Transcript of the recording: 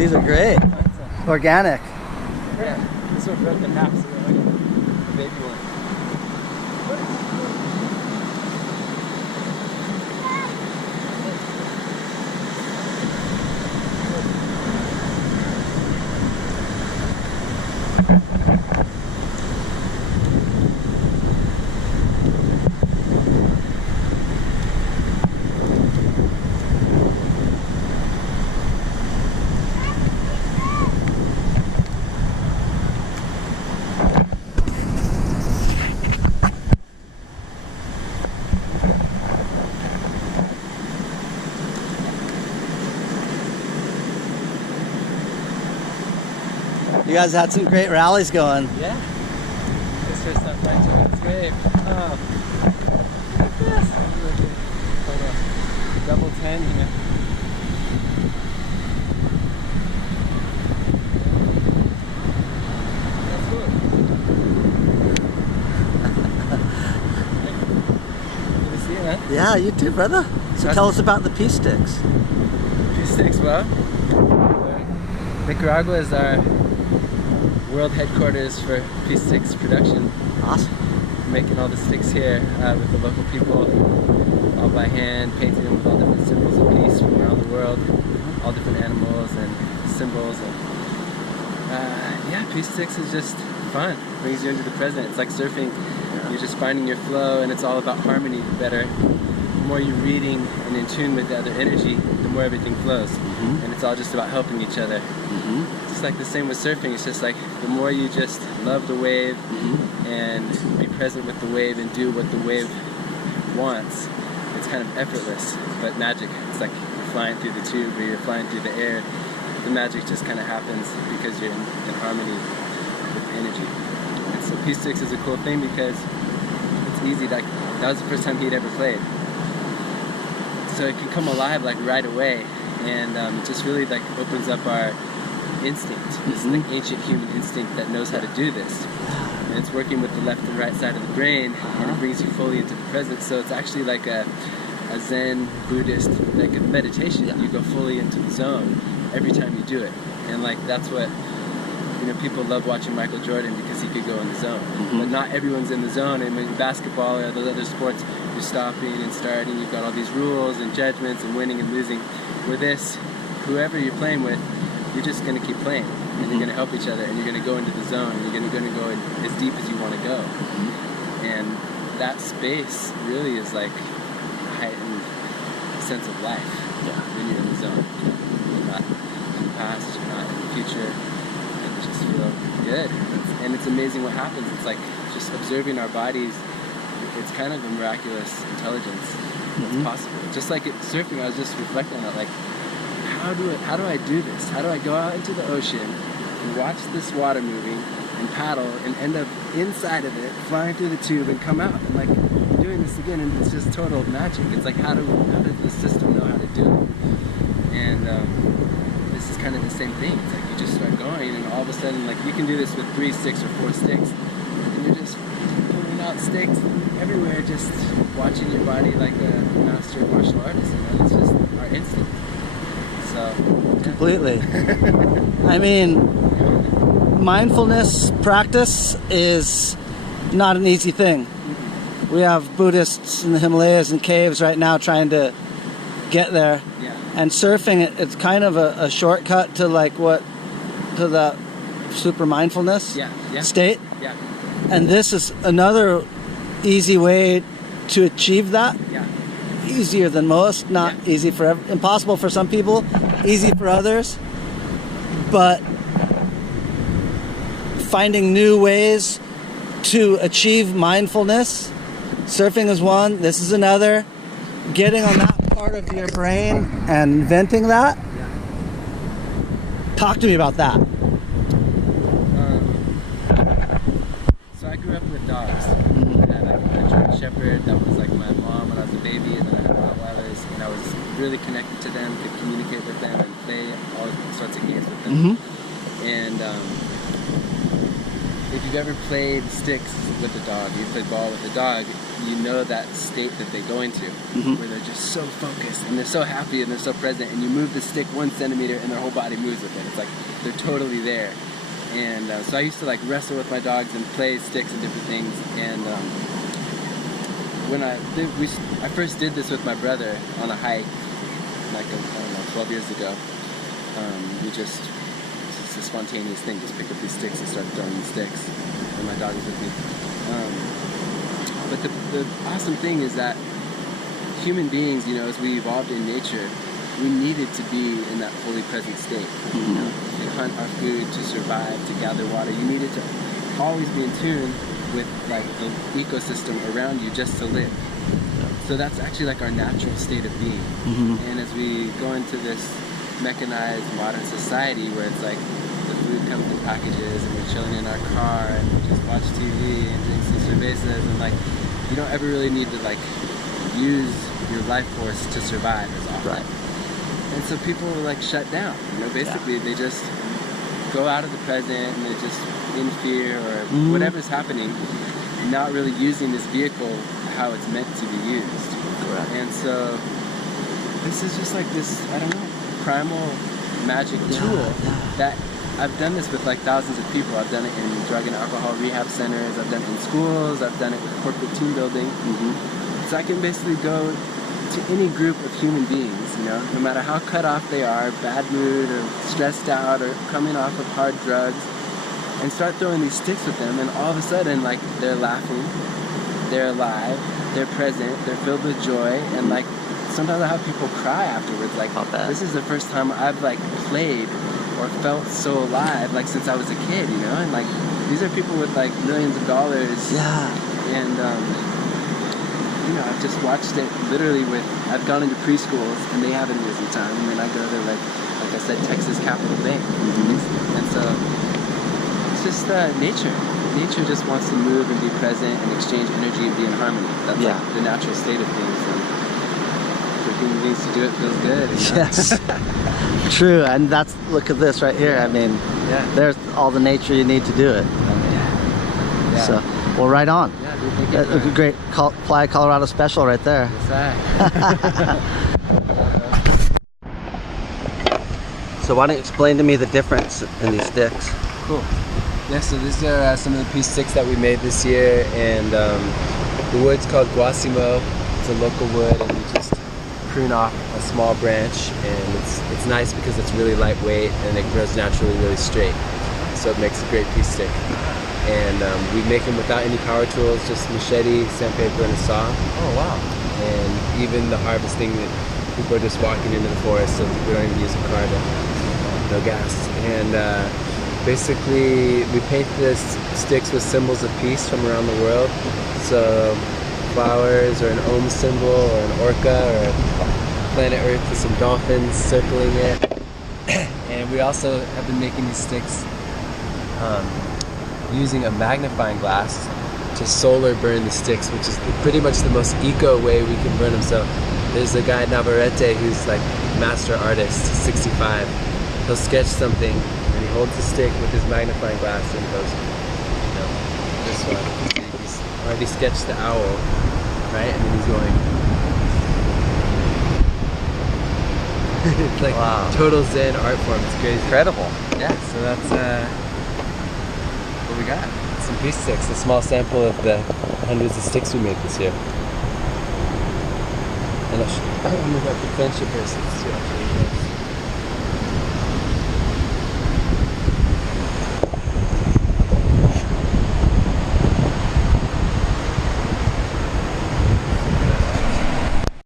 These are great. Organic. Yeah, this one broke in half, so like a baby one. You guys had some great rallies going. Yeah. This first time right to that wave. Oh. Yes. Quite a double 10 here. That's good. Good to see you, man. Yeah, you too, brother. So tell us about the Peace Sticks. Peace Sticks, well, Nicaragua is our world headquarters for Peace Sticks production. Awesome. Making all the sticks here with the local people, all by hand, painting them with all different symbols of peace from around the world, all different animals and symbols. And yeah, Peace Sticks is just fun. Brings you into the present. It's like surfing. You're just finding your flow, and it's all about harmony. The more you're reading and in tune with the other energy, the more everything flows. And it's all just about helping each other. It's like the same with surfing. It's just like the more you just love the wave and be present with the wave and do what the wave wants, it's kind of effortless but magic. It's like you're flying through the tube or you're flying through the air. The magic just kind of happens because you're in harmony with energy. And so Peace Sticks is a cool thing because it's easy. Like, that was the first time he'd ever played. So it can come alive like right away, and it just really like opens up our instinct, this like ancient human instinct that knows how to do this. And it's working with the left and right side of the brain, and it brings you fully into the present. So it's actually like a Zen Buddhist like a meditation. You go fully into the zone every time you do it, and like that's what people love watching Michael Jordan because he could go in the zone. But not everyone's in the zone. And in basketball or those other sports, you're stopping and starting. You've got all these rules and judgments and winning and losing. With this, whoever you're playing with, you're just going to keep playing, and you're going to help each other, and you're going to go into the zone, and you're going to go in as deep as you want to go. And that space really is like a heightened sense of life when you're in the zone. You're not in the past, you're not in the future, and you just feel good. And it's amazing what happens. It's like just observing our bodies. It's kind of a miraculous intelligence that's possible. Just like surfing, I was just reflecting on it, like, how do I do this? How do I go out into the ocean and watch this water moving and paddle and end up inside of it, flying through the tube and come out? And like doing this again, and it's just total magic. It's like how does the system know how to do it? And this is kind of the same thing. It's like you just start going, and all of a sudden, like you can do this with 3 sticks or 4 sticks, and you're just pulling out sticks everywhere, just watching your body like a master martial artist. It's just our instinct. So, completely. I mean, mindfulness practice is not an easy thing. We have Buddhists in the Himalayas and caves right now trying to get there. And surfing, it's kind of a shortcut to to the super mindfulness state. And this is another easy way to achieve that. Easier than most, not easy for impossible for some people, easy for others, but finding new ways to achieve mindfulness. Surfing is one, this is another. Getting on that part of your brain and inventing that. Talk to me about that. So I grew up with dogs. I had like a German Shepherd that was like my mom when I was a baby, and then I had Rottweilers, and I was really connected to them, could communicate with them and play all sorts of games with them. And if you've ever played sticks with a dog, you play ball with a dog, you know that state that they go into, where they're just so focused and they're so happy and they're so present, and you move the stick 1 centimeter and their whole body moves with it. It's like they're totally there. And so I used to like wrestle with my dogs and play sticks and different things. And when I first did this with my brother on a hike, like I don't know, 12 years ago. It's just a spontaneous thing. Just pick up these sticks and start throwing these sticks. And my dog was with me. But the awesome thing is that human beings, you know, as we evolved in nature, we needed to be in that fully present state. You know, to hunt our food, to survive, to gather water. You needed to always be in tune with like the ecosystem around you just to live. So that's actually like our natural state of being. And as we go into this mechanized modern society where it's like the food comes in packages and we're chilling in our car and we just watch TV and drink some cervezas, and like you don't ever really need to like use your life force to survive as often. Right. And so people like shut down, you know, basically they just go out of the present and they're just in fear or whatever's happening, not really using this vehicle how it's meant to be used. Correct. And so this is just like this, I don't know, primal magic tool that I've done this with like thousands of people. I've done it in drug and alcohol rehab centers, I've done it in schools, I've done it with corporate team building. So I can basically go to any group of human beings, you know, no matter how cut off they are, bad mood or stressed out or coming off of hard drugs, and start throwing these sticks with them, and all of a sudden like they're laughing, they're alive, they're present, they're filled with joy, and like sometimes I have people cry afterwards, like this is the first time I've like played or felt so alive like since I was a kid, you know. And like these are people with like millions of dollars, and you know, I've just watched it literally with, I've gone into preschools and they have an amazing time, and then I go to like I said, Texas Capital Bank, and so it's just nature just wants to move and be present and exchange energy and be in harmony. That's like the natural state of things, and for human beings to do it feels good, you know? Yes. True, and that's, look at this right here. I mean, there's all the nature you need to do it. So, well, right on. Yeah, dude, thank you. That's a great Playa Colorado special right there. So why don't you explain to me the difference in these sticks? Cool. Yeah, so these are some of the peace sticks that we made this year, and the wood's called guasimo. It's a local wood, and you just prune off a small branch, and it's nice because it's really lightweight and it grows naturally really straight. So it makes a great peace stick. And we make them without any power tools, just machete, sandpaper, and a saw. Oh wow! And even the harvesting, that people are just walking into the forest, so we don't even use a car, no gas. And basically, we paint the sticks with symbols of peace from around the world. So flowers, or an Om symbol, or an orca, or planet Earth with some dolphins circling it. And we also have been making these sticks using a magnifying glass to solar burn the sticks, which is pretty much the most eco way we can burn them. So there's a guy, Navarrete, who's like master artist, 65. He'll sketch something and he holds the stick with his magnifying glass and goes, you know, this one. He's already sketched the owl, right? And then he's going. It's like total Zen art form. It's crazy. Incredible. Yeah, so that's what we got. Some peace sticks, a small sample of the hundreds of sticks we made this year. And I'll show you the friendship bracelets too.